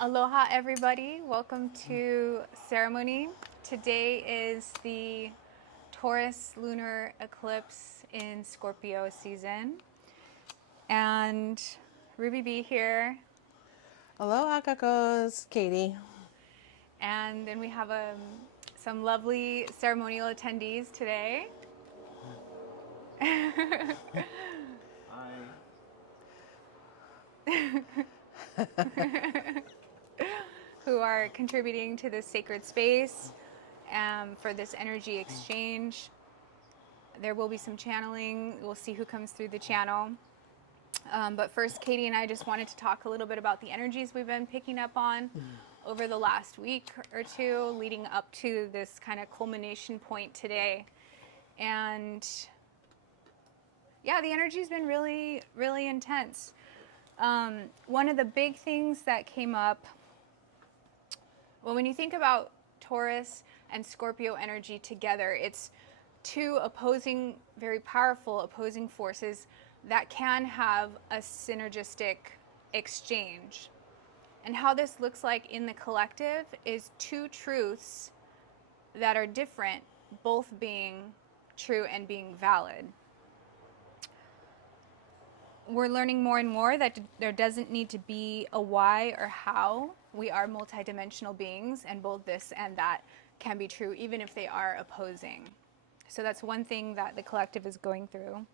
Aloha, everybody. Welcome to ceremony. Today is the Taurus lunar eclipse in Scorpio season. And Ruby B here. Aloha, kakos. Katie. And then we have some lovely ceremonial attendees today. Who are contributing to this sacred space for this energy exchange. There will be some channeling. We'll see who comes through the channel. But first, Katie and I just wanted to talk a little bit about the energies we've been picking up on over the last week or two, leading up to this kind of culmination point today. And yeah, the energy's been really, really intense. One of the big things that came up, well, when you think about Taurus and Scorpio energy together, it's two opposing, very powerful opposing forces that can have a synergistic exchange. And how this looks like in the collective is two truths that are different, both being true and being valid. We're learning more and more that there doesn't need to be a why or how. We are multidimensional beings, and both this and that can be true, even if they are opposing. So that's one thing that the collective is going through.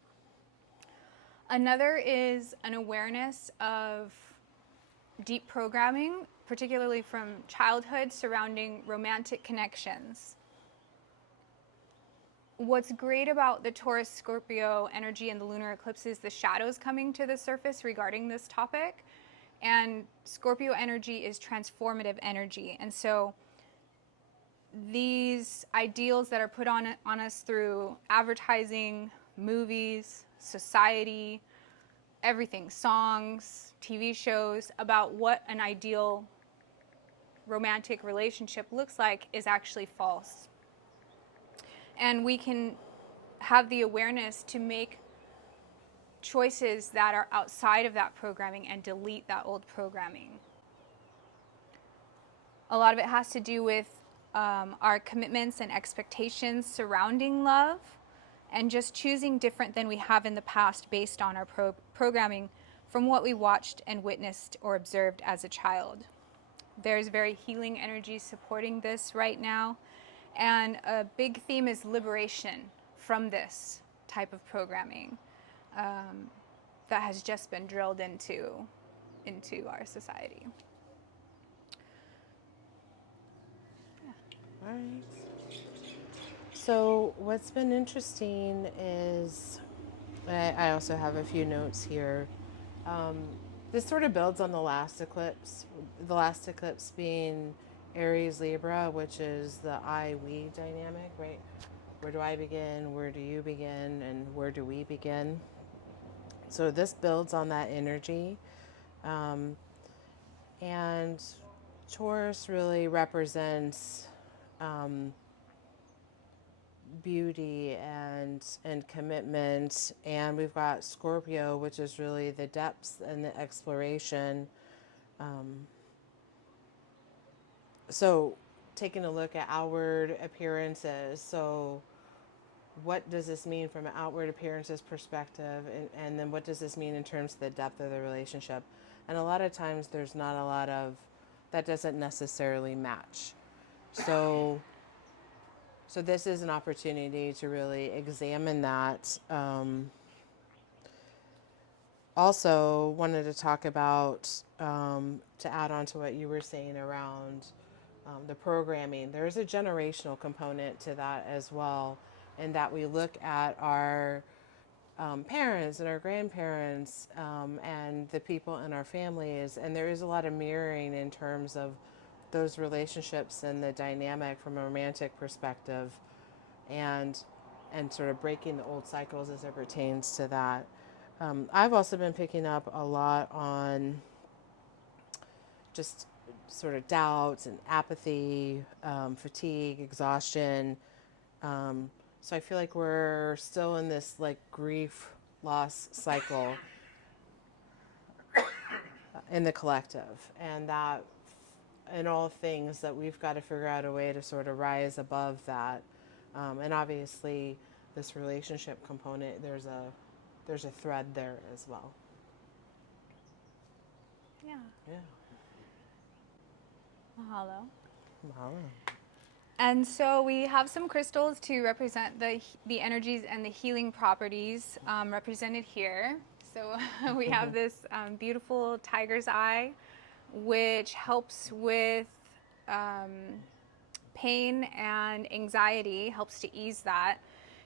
Another is an awareness of deep programming, particularly from childhood, surrounding romantic connections. What's great about the Taurus Scorpio energy and the lunar eclipse is the shadows coming to the surface regarding this topic. And Scorpio energy is transformative energy. And so these ideals that are put on us through advertising, movies, society, everything, songs, TV shows, about what an ideal romantic relationship looks like is actually false. And we can have the awareness to make choices that are outside of that programming and delete that old programming. A lot of it has to do with our commitments and expectations surrounding love, and just choosing different than we have in the past based on our programming from what we watched and witnessed or observed as a child. There's very healing energy supporting this right now. And a big theme is liberation from this type of programming that has just been drilled into our society. All right. So what's been interesting is, I also have a few notes here. This sort of builds on the last eclipse. The last eclipse being Aries Libra, which is the I-we dynamic, right? Where do I begin? Where do you begin? And where do we begin? So this builds on that energy. And Taurus really represents beauty and commitment, and we've got Scorpio, which is really the depths and the exploration. So taking a look at outward appearances, so what does this mean from an outward appearances perspective, and then what does this mean in terms of the depth of the relationship? And a lot of times there's not a lot of that, doesn't necessarily match. So this is an opportunity to really examine that. Also wanted to talk about, to add on to what you were saying around the programming, there's a generational component to that as well, in that we look at our parents and our grandparents and the people in our families, and there is a lot of mirroring in terms of those relationships and the dynamic from a romantic perspective, and sort of breaking the old cycles as it pertains to that. I've also been picking up a lot on just sort of doubts and apathy, fatigue, exhaustion. So I feel like we're still in this like grief loss cycle in the collective, and that in all things that we've got to figure out a way to sort of rise above that. And obviously, this relationship component, there's a thread there as well. Yeah. Yeah. Mahalo. Mahalo. And so we have some crystals to represent the energies and the healing properties represented here. So we have this beautiful tiger's eye, which helps with pain and anxiety, helps to ease that.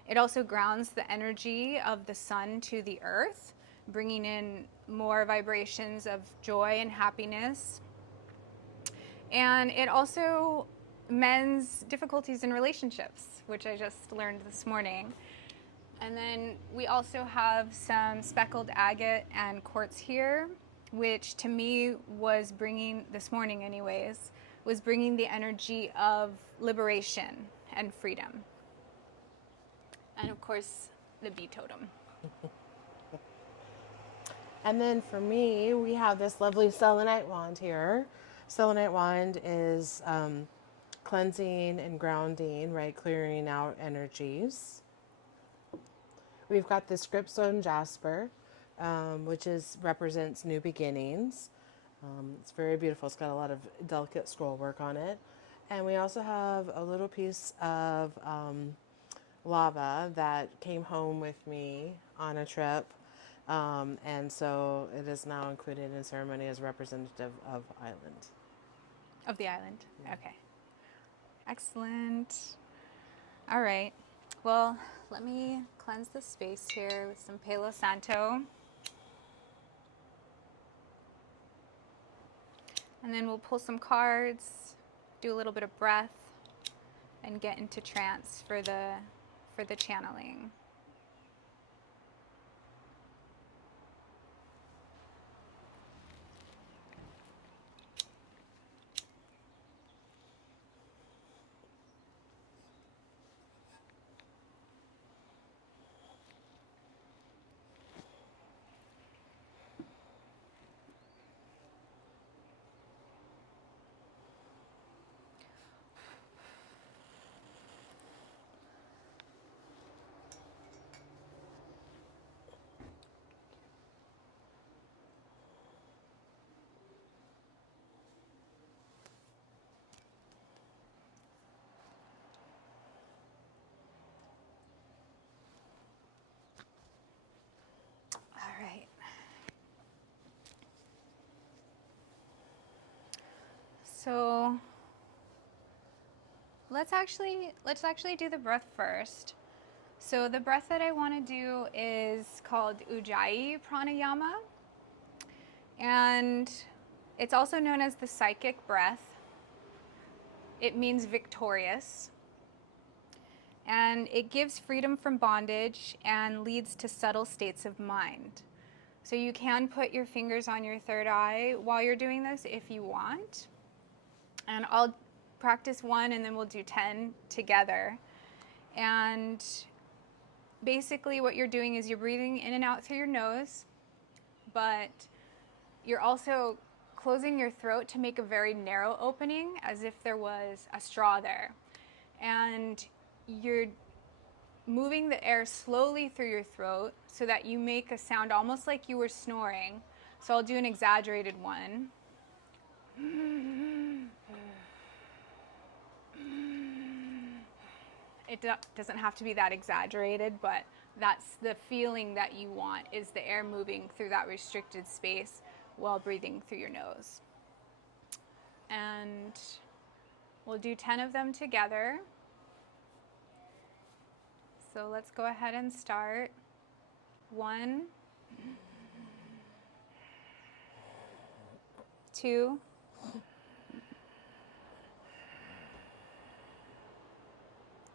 It also grounds the energy of the sun to the earth, bringing in more vibrations of joy and happiness. And it also mends difficulties in relationships, which I just learned this morning. And then we also have some speckled agate and quartz here, which to me was bringing, this morning anyways, was bringing the energy of liberation and freedom. And of course, the bee totem. And then for me, we have this lovely selenite wand here. Selenite wand is cleansing and grounding, right? Clearing out energies. We've got this scriptstone jasper, which represents new beginnings. It's very beautiful. It's got a lot of delicate scroll work on it. And we also have a little piece of lava that came home with me on a trip. And so it is now included in ceremony as representative of island. Of the island. Yeah. Okay. Excellent. All right. Well, let me cleanse the space here with some Palo Santo. And then we'll pull some cards, do a little bit of breath, and get into trance for the channeling. All right. So let's actually do the breath first. So the breath that I want to do is called Ujjayi Pranayama, and it's also known as the psychic breath. It means victorious, and it gives freedom from bondage and leads to subtle states of mind. So you can put your fingers on your third eye while you're doing this if you want. And I'll practice one and then we'll do 10 together. And basically what you're doing is you're breathing in and out through your nose, but you're also closing your throat to make a very narrow opening as if there was a straw there. And you're moving the air slowly through your throat so that you make a sound almost like you were snoring. So I'll do an exaggerated one. It doesn't have to be that exaggerated, but that's the feeling that you want, is the air moving through that restricted space while breathing through your nose. And we'll do 10 of them together. So let's go ahead and start. 1, 2,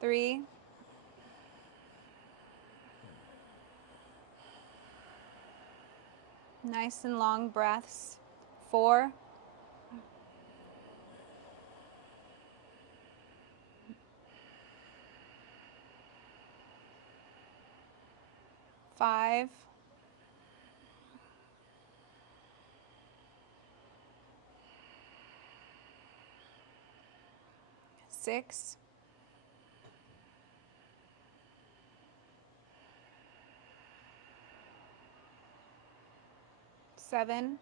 3, nice and long breaths. 4, 5, 6, 6, 7,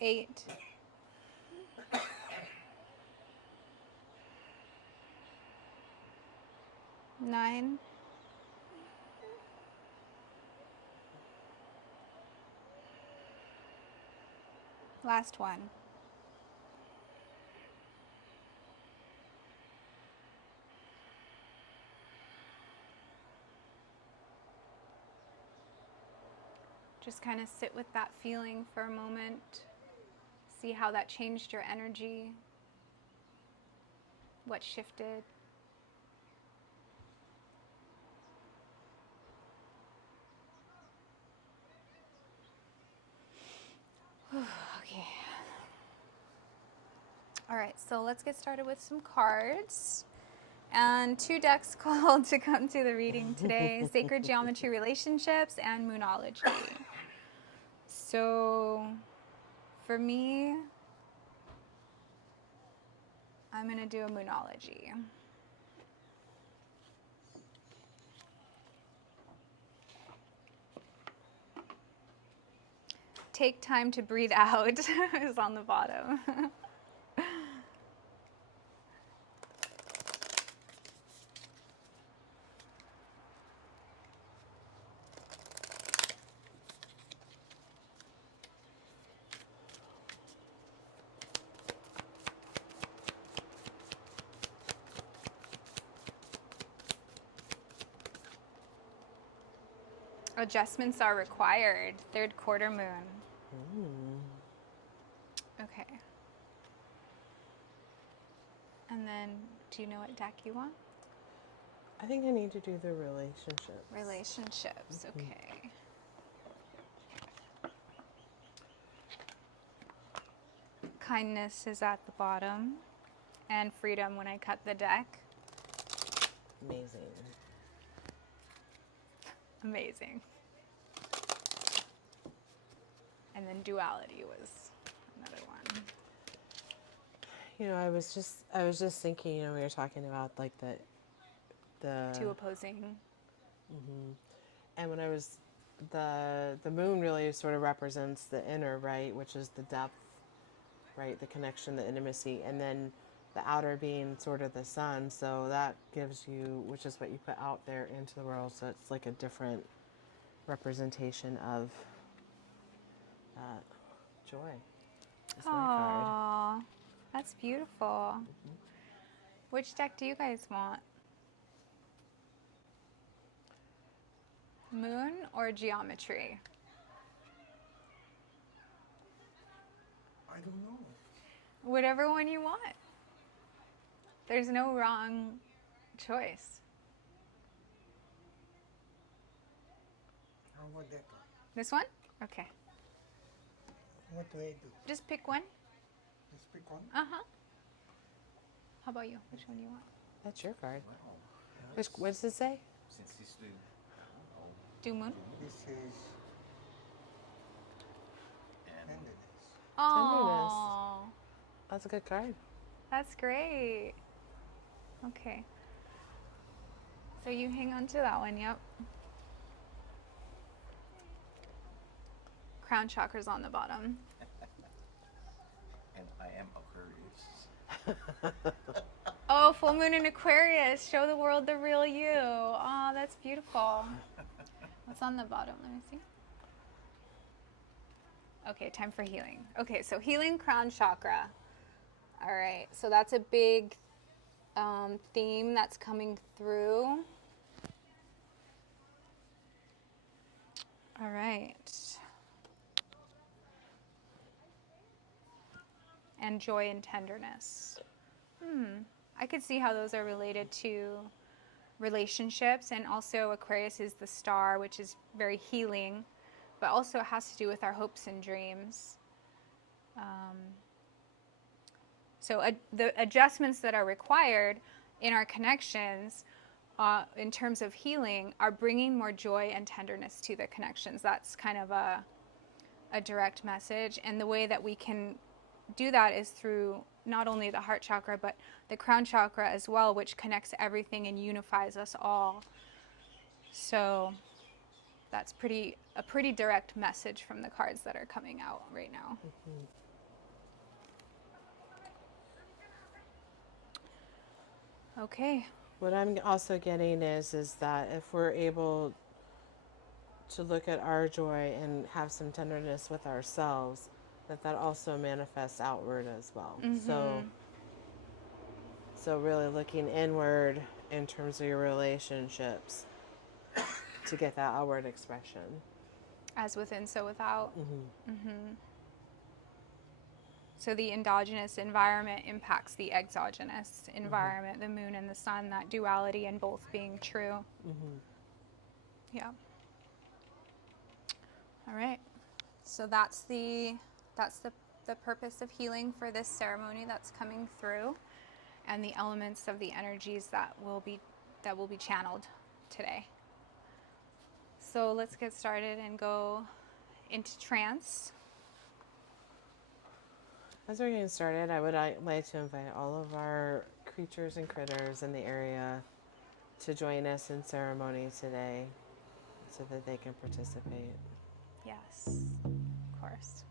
8, 9, 1. Just kind of sit with that feeling for a moment. See how that changed your energy. What shifted. Okay. All right, so let's get started with some cards. And 2 decks called to come to the reading today, Sacred Geometry Relationships and Moonology. So for me, I'm going to do a Moonology. Take time to breathe out is on the bottom. Adjustments are required. 3rd quarter moon. Okay. And then, do you know what deck you want? I think I need to do the relationships. Relationships, okay. Kindness is at the bottom. And freedom when I cut the deck. Amazing. Amazing. And then duality was another one. You know, I was just thinking, you know, we were talking about like the 2 opposing. and when I was the moon really sort of represents the inner, right, which is the depth, right, the connection, the intimacy, and then the outer being sort of the sun. So that gives you, which is what you put out there into the world. So it's like a different representation of joy. That's my card. Aww, that's beautiful. Which deck do you guys want? Moon or geometry? I don't know. Whatever one you want. There's no wrong choice. How about that one? This one? Okay. What do I do? Just pick one. Just pick one? Uh-huh. How about you? Which one do you want? That's your card. Wow. Which, what does it say? Since he's doing. Do moon? This is And tenderness. Oh, That's a good card. that's great. Okay. So you hang on to that one, yep. Crown chakra's on the bottom. and I am Aquarius. Oh, full moon in Aquarius. Show the world the real you. Oh, that's beautiful. What's on the bottom? Let me see. Okay, time for healing. Okay, so healing crown chakra. All right, so that's a big theme that's coming through. All right. And joy and tenderness. I could see how those are related to relationships, and also Aquarius is the star, which is very healing, but also it has to do with our hopes and dreams. The adjustments that are required in our connections in terms of healing are bringing more joy and tenderness to the connections. That's kind of a a direct message. And the way that we can do that is through not only the heart chakra, but the crown chakra as well, which connects everything and unifies us all. So that's a pretty direct message from the cards that are coming out right now. Okay. What I'm also getting is that if we're able to look at our joy and have some tenderness with ourselves, that also manifests outward as well. So really looking inward in terms of your relationships to get that outward expression. As within, so without. So the endogenous environment impacts the exogenous environment, the moon and the sun, that duality and both being true. Yeah. All right. So that's the purpose of healing for this ceremony that's coming through, and the elements of the energies that will be channeled today. So let's get started and go into trance. As we're getting started, I would like to invite all of our creatures and critters in the area to join us in ceremony today so that they can participate. Yes, of course.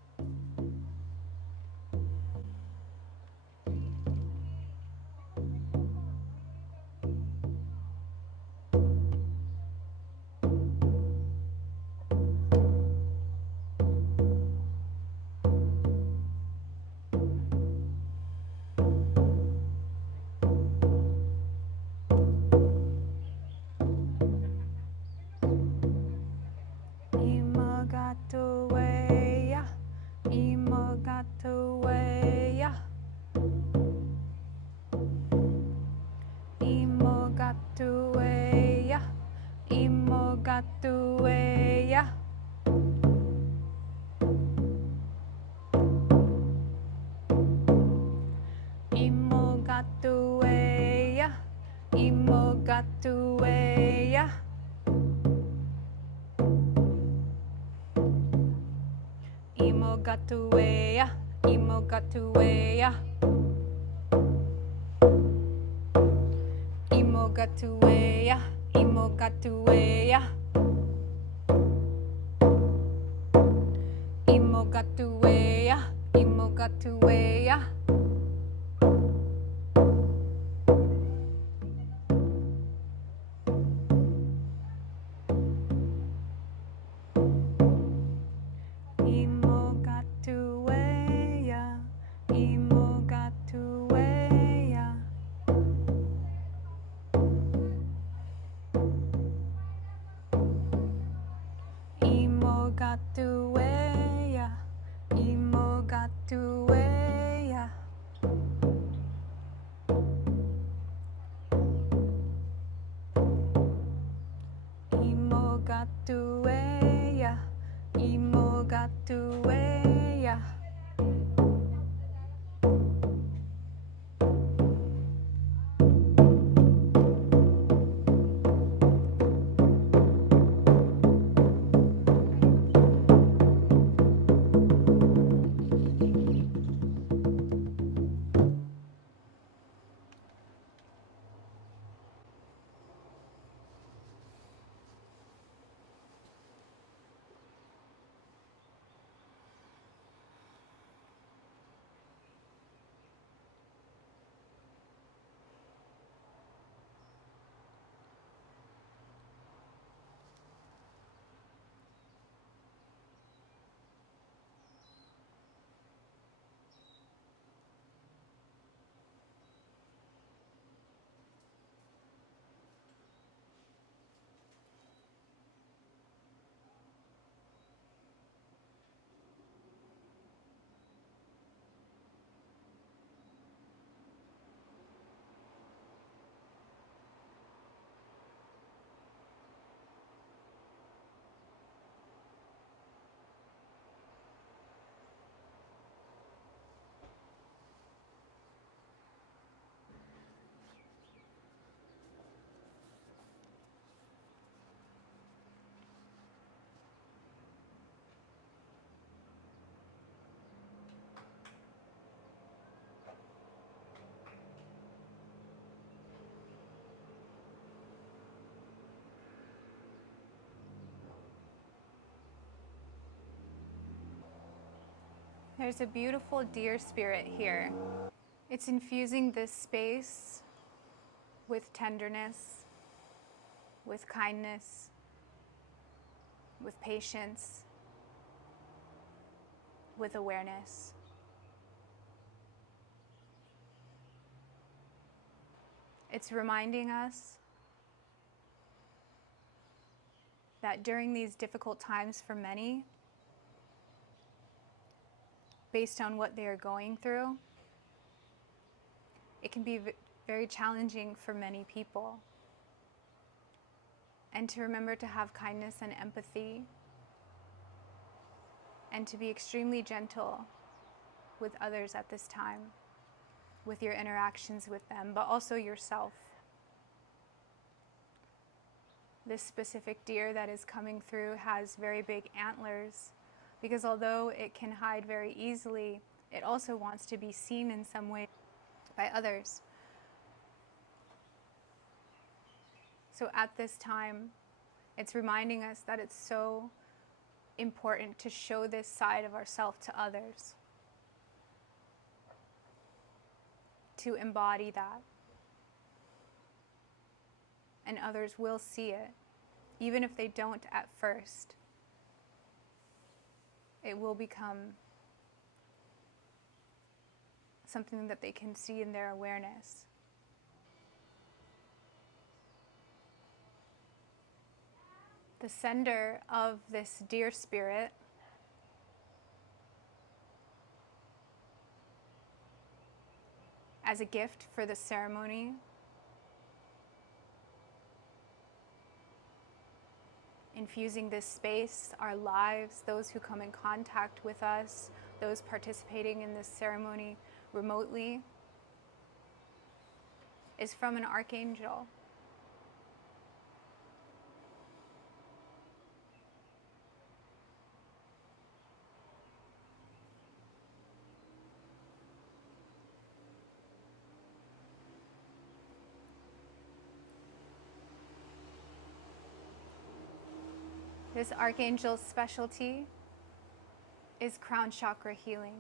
Imagatoweya, imagatoweya, imagatoweya, imagatoweya, imagatoweya, imagatoweya. Imogatuweya, imogatuweya, imogatuweya, imogatuweya, imogatuweya, imogatuweya, imogatuweya, imogatuweya, imogatuweya, imogatuweya, imogatuweya, imogatuweya. There's a beautiful deer spirit here. It's infusing this space with tenderness, with kindness, with patience, with awareness. It's reminding us that during these difficult times for many, based on what they are going through, it can be very challenging for many people. And to remember to have kindness and empathy, and to be extremely gentle with others at this time, with your interactions with them, but also yourself. This specific deer that is coming through has very big antlers, because although it can hide very easily, it also wants to be seen in some way by others. So at this time, it's reminding us that it's so important to show this side of ourselves to others, to embody that. And others will see it, even if they don't at first. It will become something that they can see in their awareness. The sender of this deer spirit as a gift for the ceremony infusing this space, our lives, those who come in contact with us, those participating in this ceremony remotely, is from an archangel. This archangel's specialty is crown chakra healing.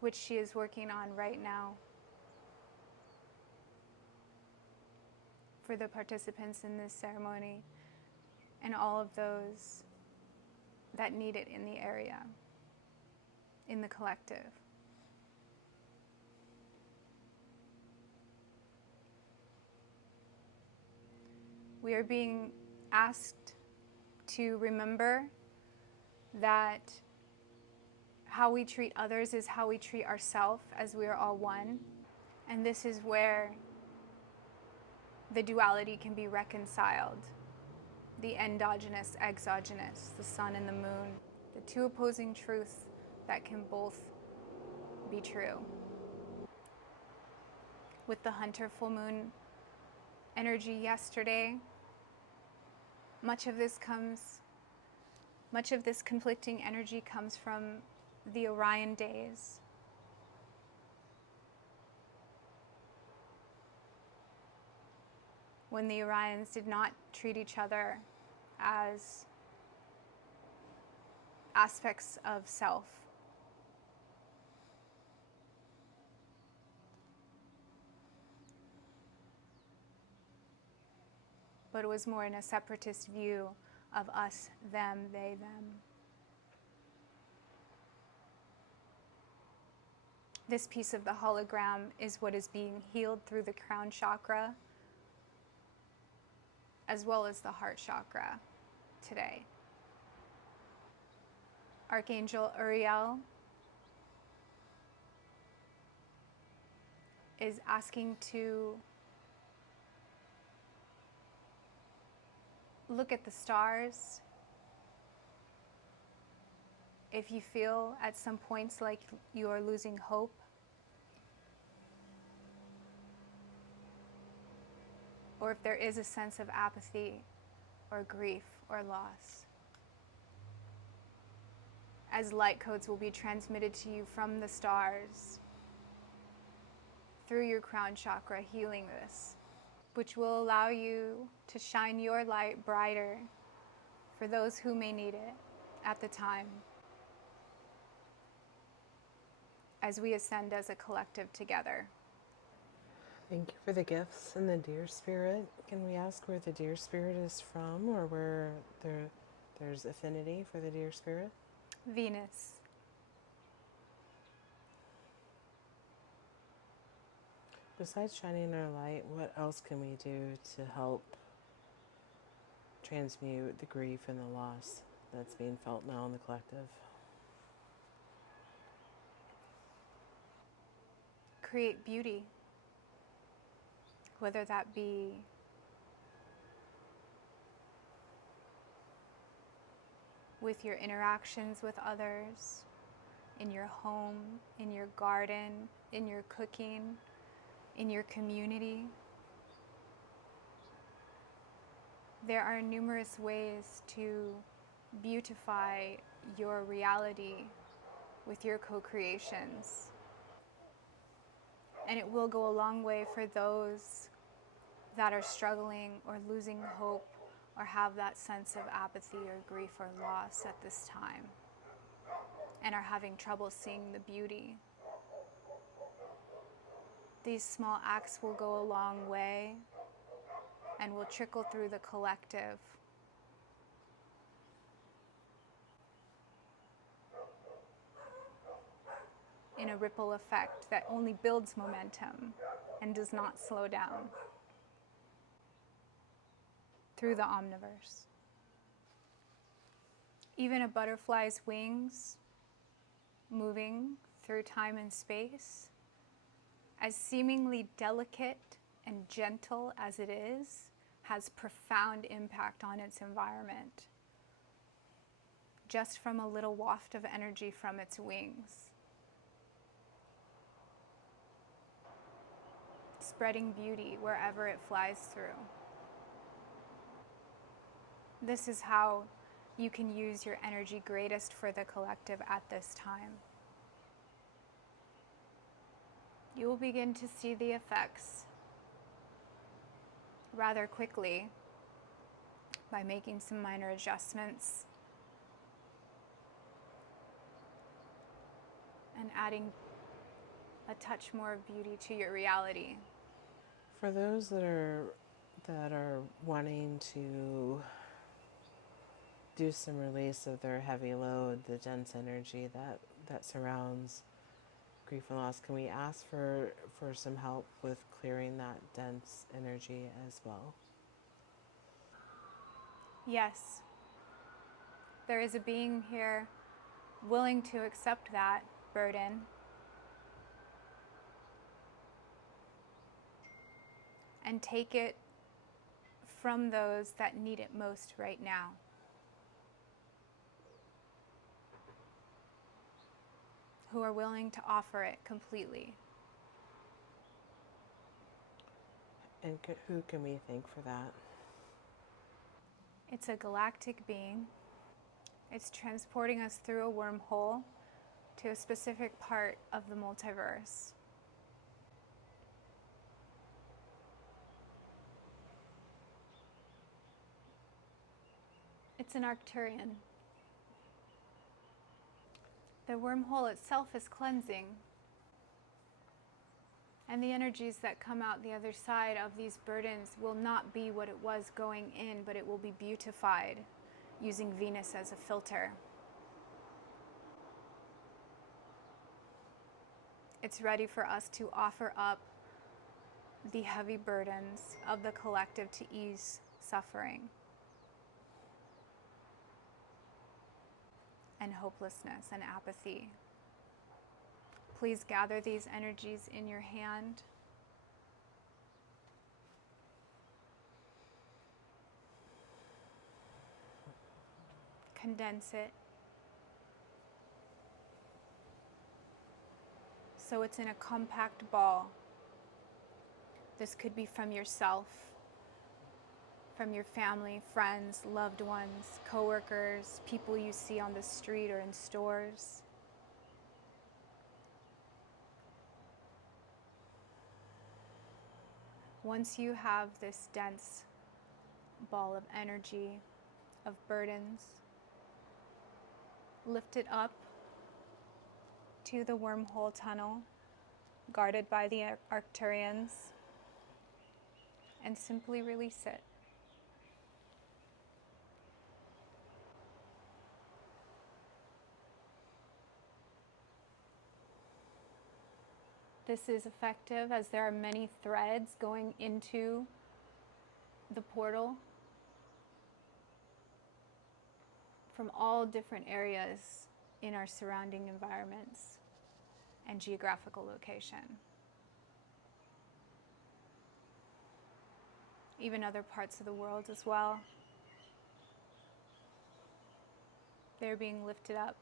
Which she is working on right now for the participants in this ceremony and all of those that need it in the area, in the collective. We are being asked to remember that how we treat others is how we treat ourselves, as we are all one. And this is where the duality can be reconciled. The endogenous, exogenous, the sun and the moon, the two opposing truths that can both be true. With the Hunter full moon energy yesterday, much of this conflicting energy comes from the Orion days. When the Orions did not treat each other as aspects of self. But it was more in a separatist view of us, them, they, them. This piece of the hologram is what is being healed through the crown chakra, as well as the heart chakra today. Archangel Uriel is asking to look at the stars. If you feel at some points like you are losing hope, or if there is a sense of apathy or grief or loss, as light codes will be transmitted to you from the stars through your crown chakra, healing this. which will allow you to shine your light brighter for those who may need it at the time as we ascend as a collective together. Thank you for the gifts and the deer spirit. Can we ask where the deer spirit is from, or where there's affinity for the deer spirit? Venus. Besides shining our light, what else can we do to help transmute the grief and the loss that's being felt now in the collective? Create beauty, whether that be with your interactions with others, in your home, in your garden, in your cooking, in your community. There are numerous ways to beautify your reality with your co-creations. And it will go a long way for those that are struggling or losing hope or have that sense of apathy or grief or loss at this time and are having trouble seeing the beauty. These small acts will go a long way and will trickle through the collective. In a ripple effect that only builds momentum and does not slow down through the omniverse. Even a butterfly's wings moving through time and space, as seemingly delicate and gentle as it is, has profound impact on its environment, just from a little waft of energy from its wings, spreading beauty wherever it flies through. This is how you can use your energy greatest for the collective at this time. You will begin to see the effects rather quickly by making some minor adjustments and adding a touch more of beauty to your reality. For those that are wanting to do some release of their heavy load, the dense energy that surrounds grief and loss, can we ask for some help with clearing that dense energy as well? Yes, there is a being here willing to accept that burden and take it from those that need it most right now. Who are willing to offer it completely. And who can we thank for that? It's a galactic being. It's transporting us through a wormhole to a specific part of the multiverse. It's an Arcturian. The wormhole itself is cleansing, and the energies that come out the other side of these burdens will not be what it was going in, but it will be beautified using Venus as a filter. It's ready for us to offer up the heavy burdens of the collective to ease suffering and hopelessness and apathy. Please gather these energies in your hand. Condense it so it's in a compact ball. This could be from yourself, from your family, friends, loved ones, coworkers, people you see on the street or in stores. Once you have this dense ball of energy, of burdens, lift it up to the wormhole tunnel guarded by the Arcturians and simply release it. This is effective as there are many threads going into the portal from all different areas in our surrounding environments and geographical location. Even other parts of the world as well. They're being lifted up.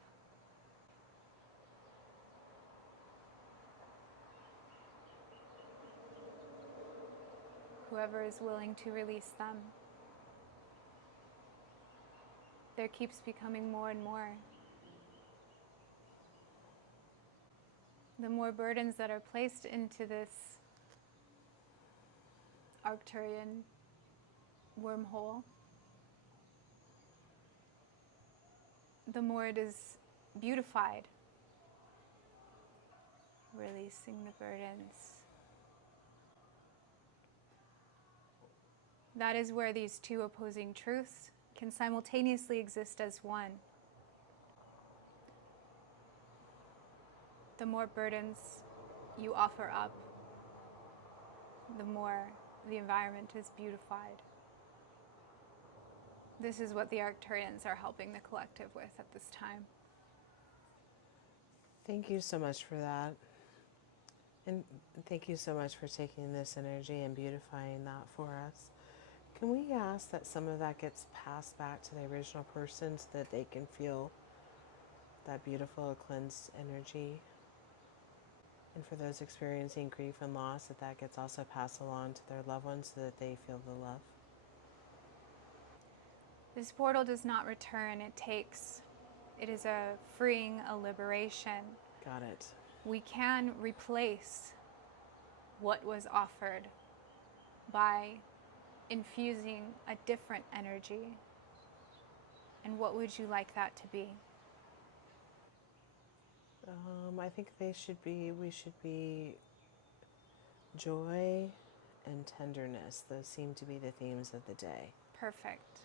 Whoever is willing to release them. There keeps becoming more and more. The more burdens that are placed into this Arcturian wormhole, the more it is beautified. Releasing the burdens. That is where these two opposing truths can simultaneously exist as one. The more burdens you offer up, the more the environment is beautified. This is what the Arcturians are helping the collective with at this time. Thank you so much for that. And thank you so much for taking this energy and beautifying that for us. Can we ask that some of that gets passed back to the original person so that they can feel that beautiful cleansed energy? And for those experiencing grief and loss, that gets also passed along to their loved ones so that they feel the love? This portal does not return, it is a freeing, a liberation. Got it. We can replace what was offered by infusing a different energy. And what would you like that to be? I think we should be joy and tenderness. Those seem to be the themes of the day. Perfect.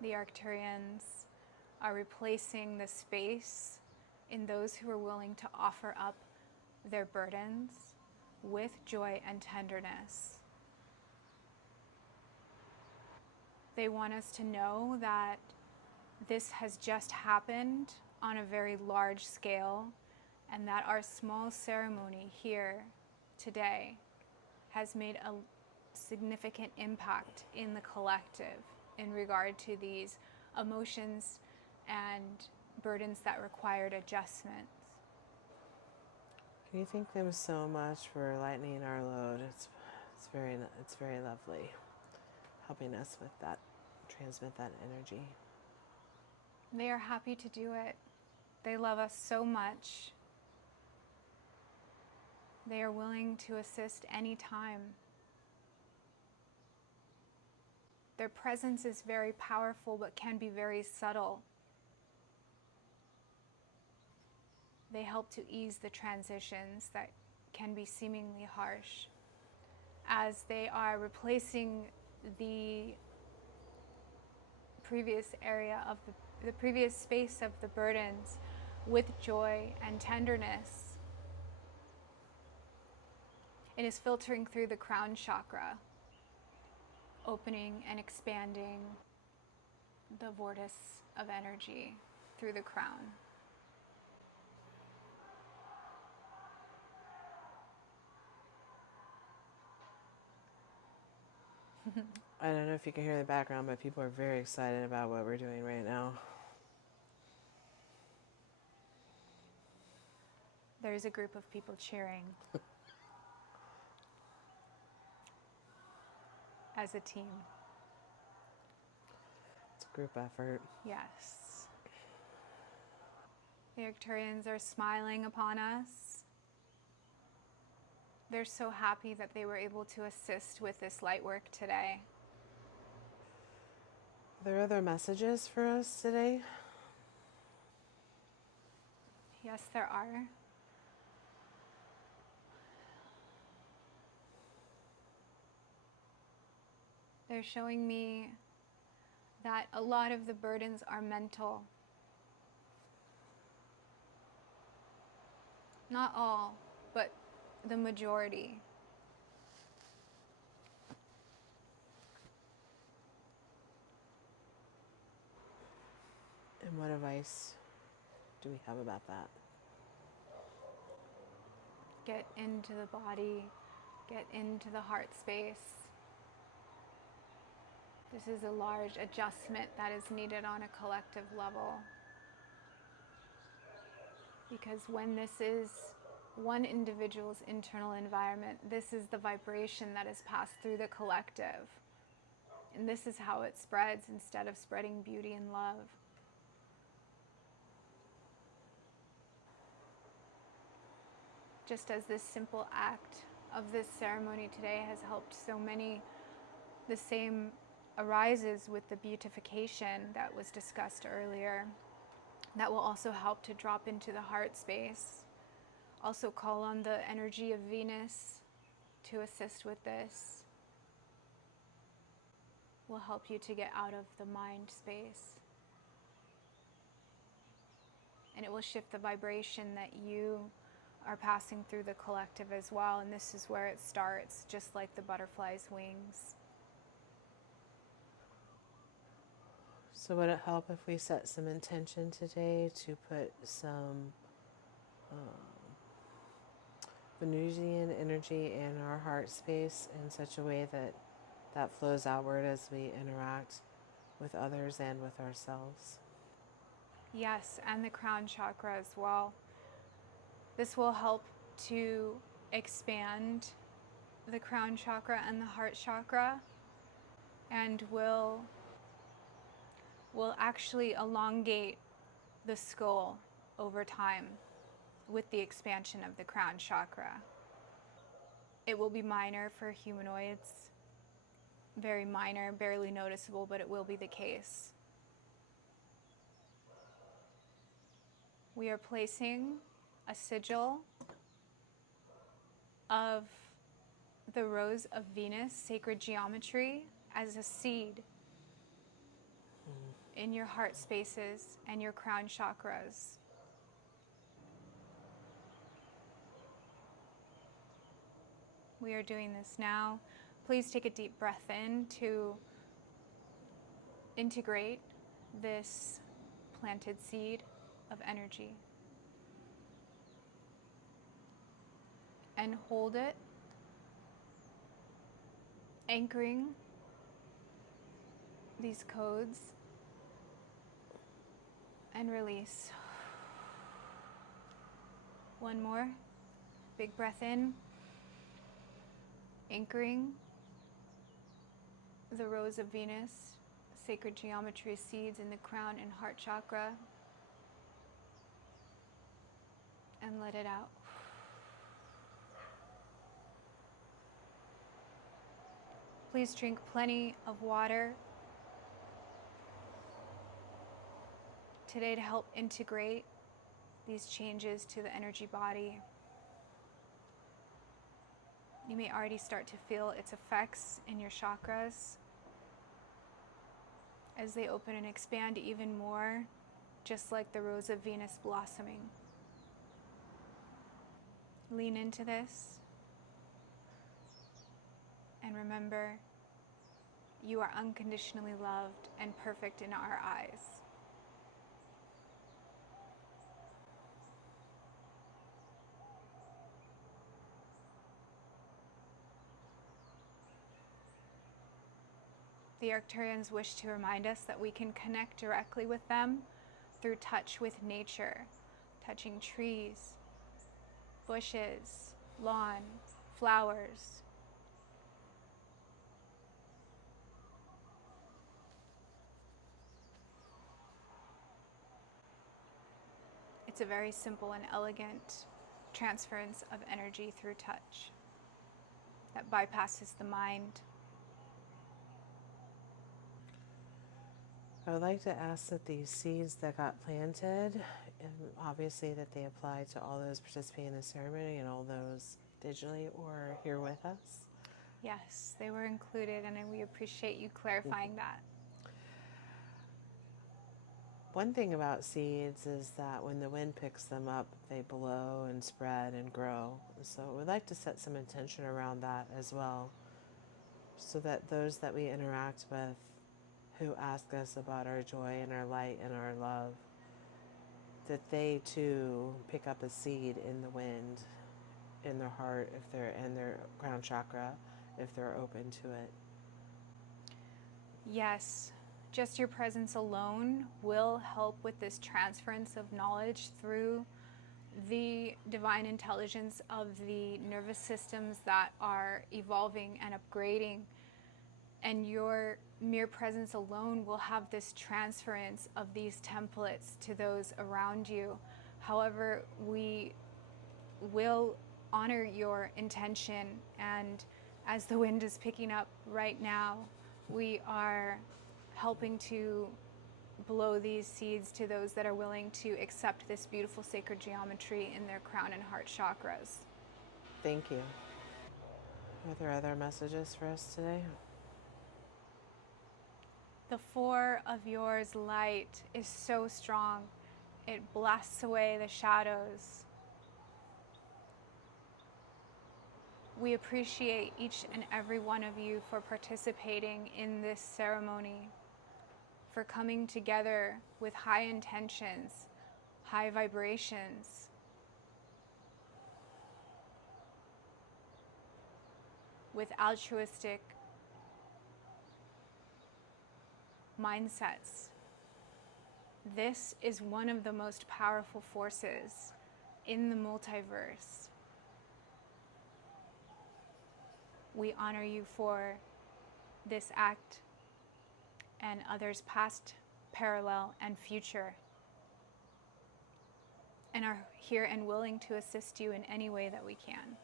The Arcturians are replacing the space in those who are willing to offer up their burdens with joy and tenderness. They want us to know that this has just happened on a very large scale, and that our small ceremony here today has made a significant impact in the collective in regard to these emotions and burdens that required adjustments. We thank them so much for lightening our load. It's very lovely, helping us with that, transmit that energy. They are happy to do it. They love us so much. They are willing to assist anytime. Their presence is very powerful but can be very subtle. They help to ease the transitions that can be seemingly harsh. As they are replacing the previous area of the previous space of the burdens with joy and tenderness, it is filtering through the crown chakra, opening and expanding the vortex of energy through the crown. I don't know if you can hear the background, but people are very excited about what we're doing right now. There's a group of people cheering as a team. It's a group effort. Yes. The Arcturians are smiling upon us. They're so happy that they were able to assist with this light work today. Are there other messages for us today? Yes, there are. They're showing me that a lot of the burdens are mental. Not all, but the majority. And what advice do we have about that? Get into the body, get into the heart space. This is a large adjustment that is needed on a collective level. Because when this is one individual's internal environment, this is the vibration that is passed through the collective. And this is how it spreads instead of spreading beauty and love. Just as this simple act of this ceremony today has helped so many, the same arises with the beautification that was discussed earlier. That will also help to drop into the heart space. Also call on the energy of Venus to assist with this. Will help you to get out of the mind space. And it will shift the vibration that you are passing through the collective as well. And this is where it starts, just like the butterfly's wings. So would it help if we set some intention today to put some Venusian energy in our heart space in such a way that that flows outward as we interact with others and with ourselves? Yes, and the crown chakra as well. This will help to expand the crown chakra and the heart chakra, and will actually elongate the skull over time with the expansion of the crown chakra. It will be minor for humanoids, very minor, barely noticeable, but it will be the case. We are placing a sigil of the Rose of Venus, sacred geometry, as a seed in your heart spaces and your crown chakras. We are doing this now. Please take a deep breath in to integrate this planted seed of energy. And hold it, anchoring these codes, and release. One more. Big breath in, anchoring the Rose of Venus, sacred geometry seeds in the crown and heart chakra, and let it out. Please drink plenty of water today to help integrate these changes to the energy body. You may already start to feel its effects in your chakras as they open and expand even more, just like the Rose of Venus blossoming. Lean into this. And remember, you are unconditionally loved and perfect in our eyes. The Arcturians wish to remind us that we can connect directly with them through touch with nature, touching trees, bushes, lawn, flowers. It's a very simple and elegant transference of energy through touch. that bypasses the mind. I would like to ask that these seeds that got planted, and obviously that they apply to all those participating in the ceremony and all those digitally or here with us. Yes, they were included, and we appreciate you clarifying that. One thing about seeds is that when the wind picks them up, they blow and spread and grow. So we'd like to set some intention around that as well, so that those that we interact with who ask us about our joy and our light and our love, that they too pick up a seed in the wind, in their heart, if they're in their crown chakra, if they're open to it. Yes, just your presence alone will help with this transference of knowledge through the divine intelligence of the nervous systems that are evolving and upgrading. And your mere presence alone will have this transference of these templates to those around you. However, we will honor your intention, and as the wind is picking up right now, we are helping to blow these seeds to those that are willing to accept this beautiful sacred geometry in their crown and heart chakras. Thank you. Are there other messages for us today? The Four of Yours light is so strong. It blasts away the shadows. We appreciate each and every one of you for participating in this ceremony, for coming together with high intentions, high vibrations. With altruistic mindsets. This is one of the most powerful forces in the multiverse. We honor you for this act and others past, parallel, and future, and are here and willing to assist you in any way that we can.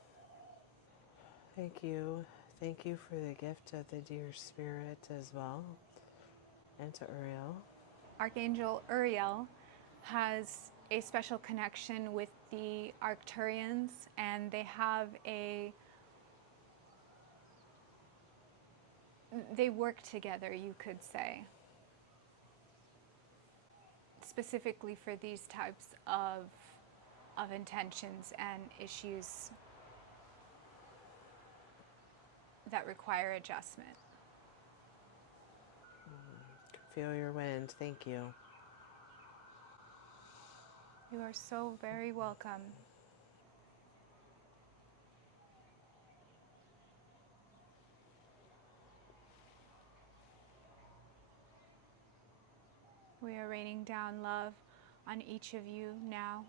Thank you. Thank you for the gift of the dear spirit as well, and to Uriel. Archangel Uriel has a special connection with the Arcturians, and they work together, you could say, specifically for these types of intentions and issues that require adjustment. Feel your wind. Thank you. You are so very welcome. We are raining down love on each of you now.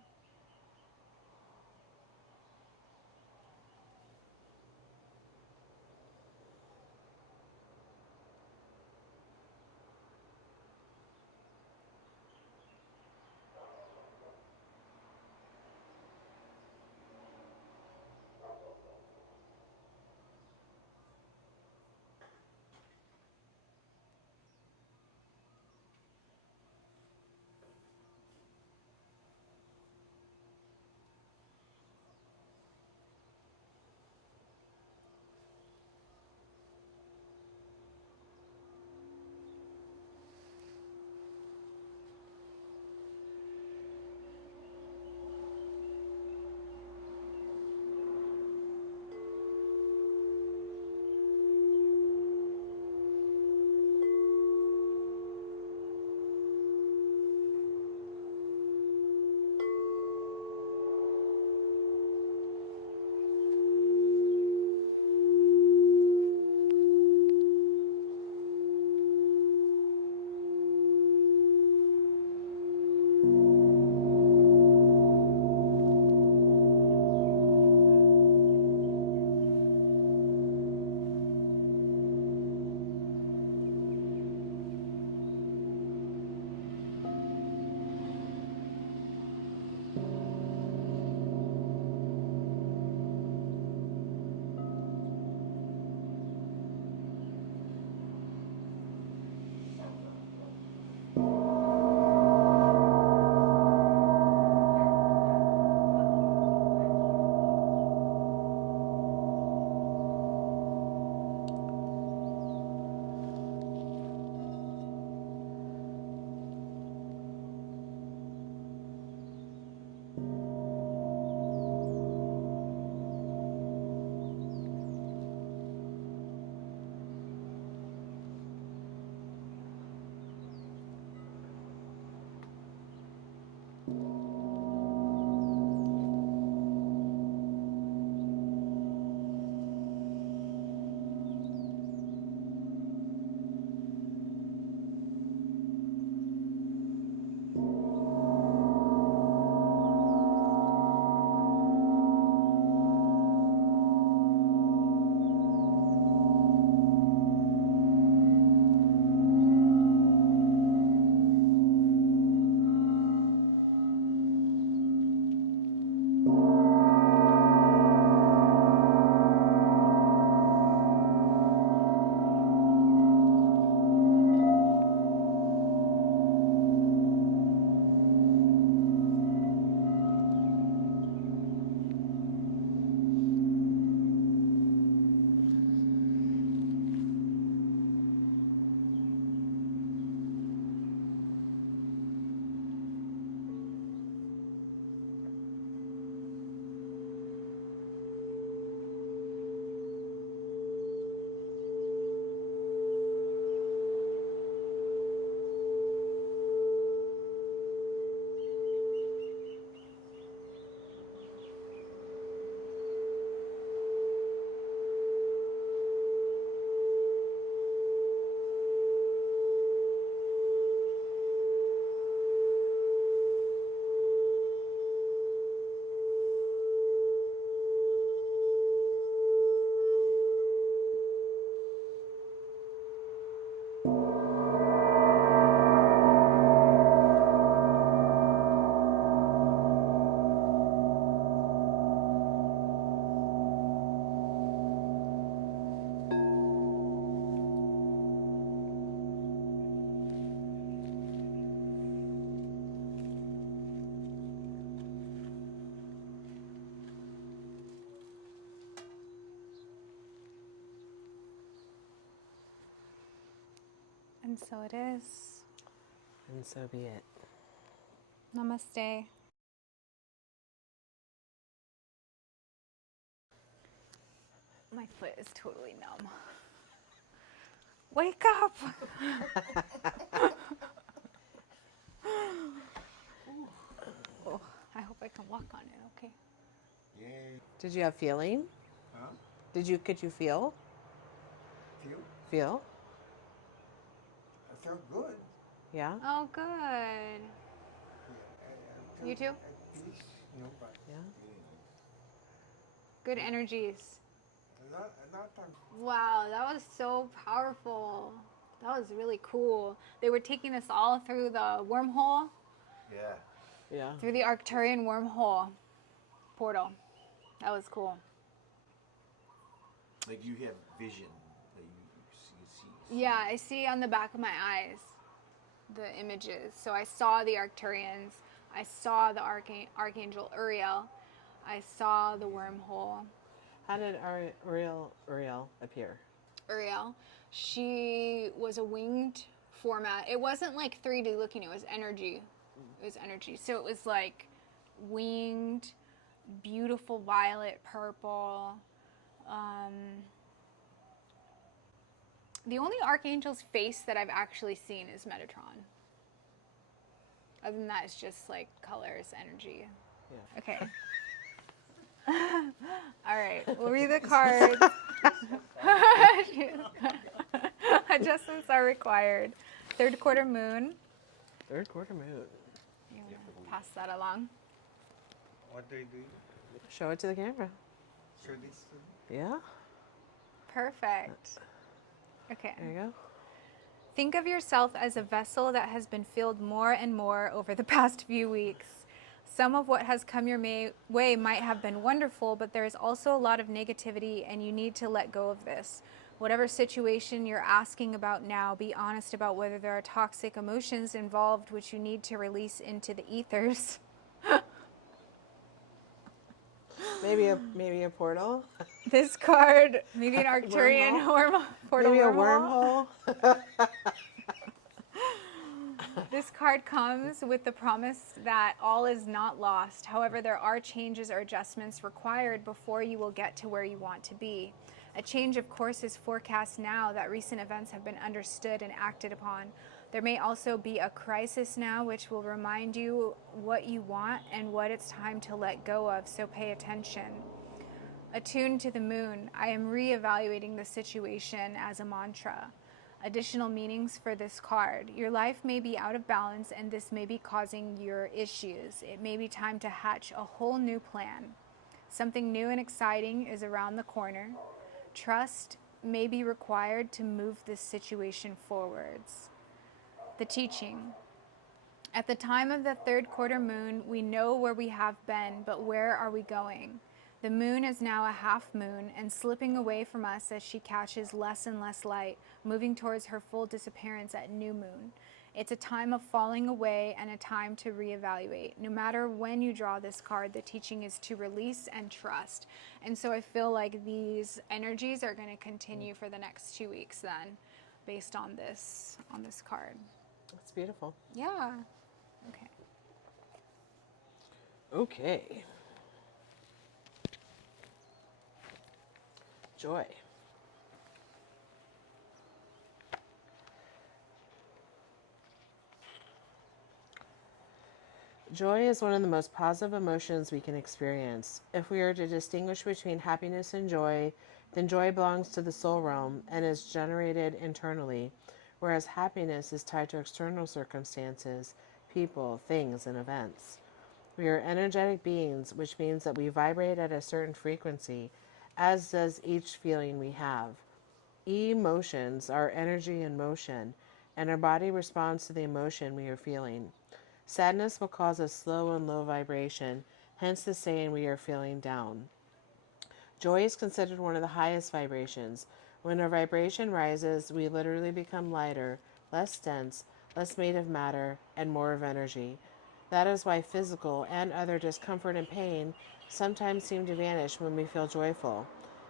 And so it is. And so be it. Namaste. My foot is totally numb. Wake up! Oh, I hope I can walk on it, okay? Yeah. Did you have feeling? Huh? Could you feel? Feel? Feel? I felt good. Yeah? Oh, good. Yeah, You too? At peace, but Yeah? Good energies. a lot of Wow, that was so powerful. That was really cool. They were taking us all through the wormhole, Yeah. Yeah. through the Arcturian wormhole portal. That was cool. Like you have vision that you see. Yeah, I see on the back of my eyes the images. So I saw the Arcturians. I saw the Archangel Uriel. I saw the wormhole. How did Uriel appear? Uriel. She was a winged format. It wasn't like 3D looking, it was energy. It was energy. So it was like winged, beautiful violet purple. The only archangel's face that I've actually seen is Metatron. Other than that, it's just like colors, energy. Yeah. Okay. All right, we'll read the cards. Adjustments are required. Third quarter moon. Third quarter moon. You want to pass that along? what they do. Show it to the camera. Show this to Yeah? Perfect. Okay. There you go. Think of yourself as a vessel that has been filled more and more over the past few weeks. Some of what has come your way might have been wonderful, but there is also a lot of negativity, and you need to let go of this. Whatever situation you're asking about now, be honest about whether there are toxic emotions involved which you need to release into the ethers. Maybe a portal. This card, maybe an Arcturian portal Maybe a wormhole. wormhole. This card comes with the promise that all is not lost. However, there are changes or adjustments required before you will get to where you want to be. A change of course is forecast now that recent events have been understood and acted upon. There may also be a crisis now which will remind you what you want and what it's time to let go of, so pay attention. Attuned to the moon, I am re-evaluating the situation as a mantra. Additional meanings for this card. Your life may be out of balance and this may be causing your issues. It may be time to hatch a whole new plan. Something new and exciting is around the corner. Trust may be required to move this situation forwards. The teaching. At the time of the third quarter moon, we know where we have been, but where are we going? The moon is now a half moon and slipping away from us as she catches less and less light, moving towards her full disappearance at new moon. It's a time of falling away and a time to reevaluate. No matter when you draw this card, the teaching is to release and trust. And so I feel like these energies are going to continue for the next 2 weeks then, based on this card. That's beautiful. Yeah. Okay. Okay. Joy. Joy is one of the most positive emotions we can experience. If we are to distinguish between happiness and joy, then joy belongs to the soul realm and is generated internally, whereas happiness is tied to external circumstances, people, things, and events. We are energetic beings, which means that we vibrate at a certain frequency, as does each feeling we have. Emotions are energy in motion, and our body responds to the emotion we are feeling. Sadness will cause a slow and low vibration, hence the saying we are feeling down. Joy is considered one of the highest vibrations. When our vibration rises, we literally become lighter, less dense, less made of matter, and more of energy. That is why physical and other discomfort and pain sometimes seem to vanish when we feel joyful.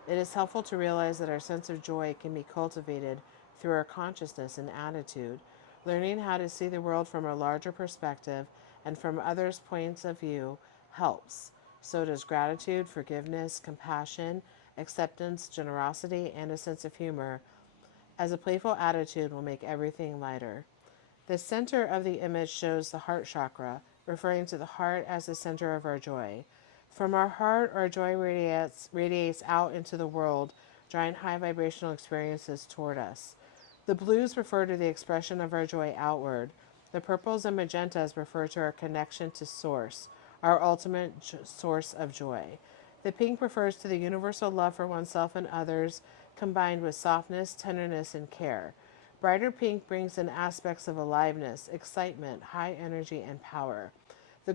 It is helpful to realize that our sense of joy can be cultivated through our consciousness and attitude. Learning how to see the world from a larger perspective and from others' points of view helps. So does gratitude, forgiveness, compassion, acceptance, generosity, and a sense of humor, as a playful attitude will make everything lighter. The center of the image shows the heart chakra, referring to the heart as the center of our joy. From our heart, our joy radiates out into the world, drawing high vibrational experiences toward us. The blues refer to the expression of our joy outward. The purples and magentas refer to our connection to Source, our ultimate source of joy. The pink refers to the universal love for oneself and others, combined with softness, tenderness, and care. Brighter pink brings in aspects of aliveness, excitement, high energy, and power. The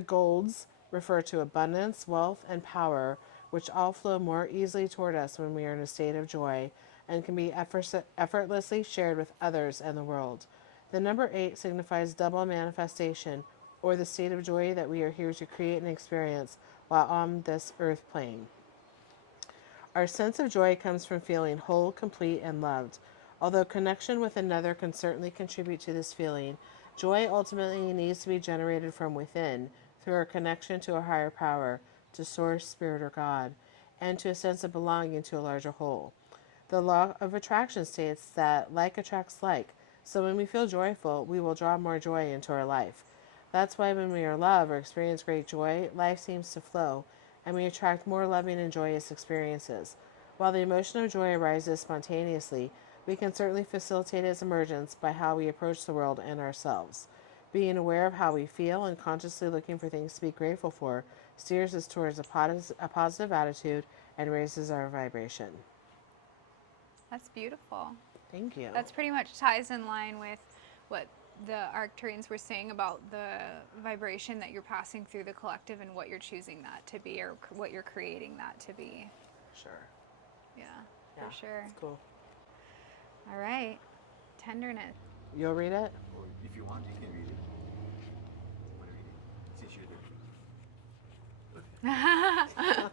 golds refer to abundance, wealth, and power, which all flow more easily toward us when we are in a state of joy and can be effortlessly shared with others and the world. The number 8 signifies double manifestation, or the state of joy that we are here to create and experience while on this earth plane. Our sense of joy comes from feeling whole, complete, and loved. Although connection with another can certainly contribute to this feeling, joy ultimately needs to be generated from within through our connection to a higher power, to Source, Spirit, or God, and to a sense of belonging to a larger whole. The law of attraction states that like attracts like, so when we feel joyful, we will draw more joy into our life. That's why when we are loved or experience great joy, life seems to flow, and we attract more loving and joyous experiences. While the emotion of joy arises spontaneously, we can certainly facilitate its emergence by how we approach the world and ourselves. Being aware of how we feel and consciously looking for things to be grateful for steers us towards a positive attitude and raises our vibration. That's beautiful. Thank you. That's pretty much ties in line with what the Arcturians were saying about the vibration that you're passing through the collective and what you're choosing that to be, or what you're creating that to be. Sure. Yeah, Yeah, for sure. It's cool. All right. Tenderness. You'll read it? Or if you want, you can read it. Want to read it? Since you're there. Okay.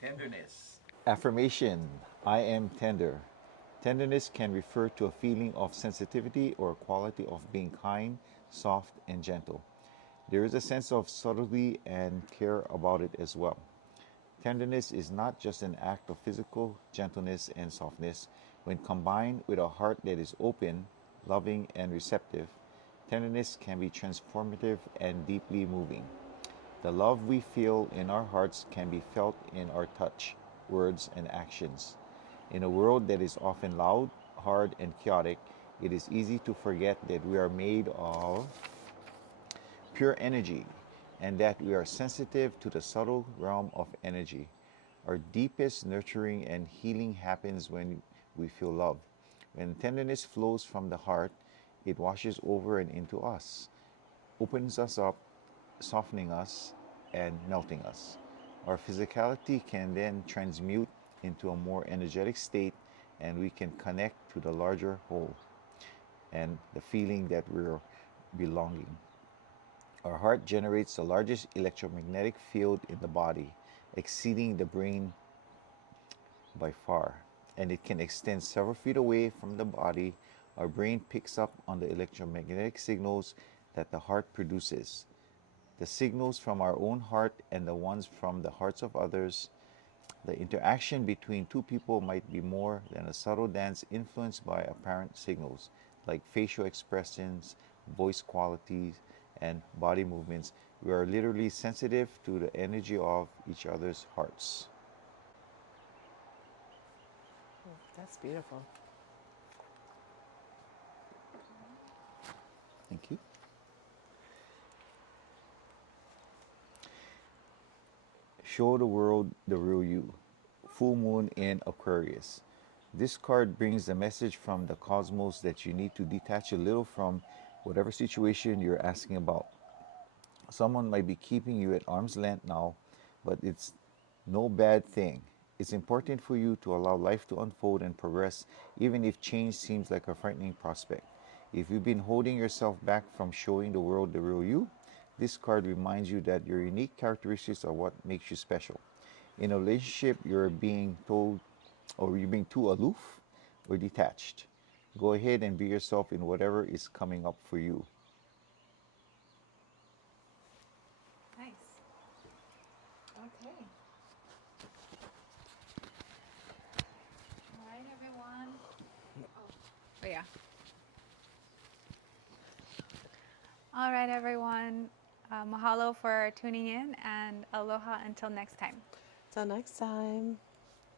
Tenderness. Affirmation: I am tender. Tenderness can refer to a feeling of sensitivity or a quality of being kind, soft, and gentle. There is a sense of subtlety and care about it as well. Tenderness is not just an act of physical gentleness and softness. When combined with a heart that is open, loving, and receptive, tenderness can be transformative and deeply moving. The love we feel in our hearts can be felt in our touch, words, and actions. In a world that is often loud, hard, and chaotic, it is easy to forget that we are made of pure energy and that we are sensitive to the subtle realm of energy. Our deepest nurturing and healing happens when we feel love. When tenderness flows from the heart, it washes over and into us, opens us up, softening us, and melting us. Our physicality can then transmute into a more energetic state, and we can connect to the larger whole and the feeling that we're belonging. Our heart generates the largest electromagnetic field in the body, exceeding the brain by far, and it can extend several feet away from the body. Our brain picks up on the electromagnetic signals that the heart produces. The signals from our own heart and the ones from the hearts of others. The interaction between two people might be more than a subtle dance influenced by apparent signals, like facial expressions, voice qualities, and body movements. We are literally sensitive to the energy of each other's hearts. That's beautiful. Thank you. Show the world the real you. Full moon in Aquarius. This card brings the message from the cosmos that you need to detach a little from whatever situation you're asking about. Someone might be keeping you at arm's length now, but it's no bad thing. It's important for you to allow life to unfold and progress, even if change seems like a frightening prospect. If you've been holding yourself back from showing the world the real you, this card reminds you that your unique characteristics are what makes you special. In a relationship, you're being told or you being too aloof or detached. Go ahead and be yourself in whatever is coming up for you. Nice. Okay. All right, everyone. Oh, yeah. All right, everyone. Mahalo for tuning in, and aloha until next time. Till next time.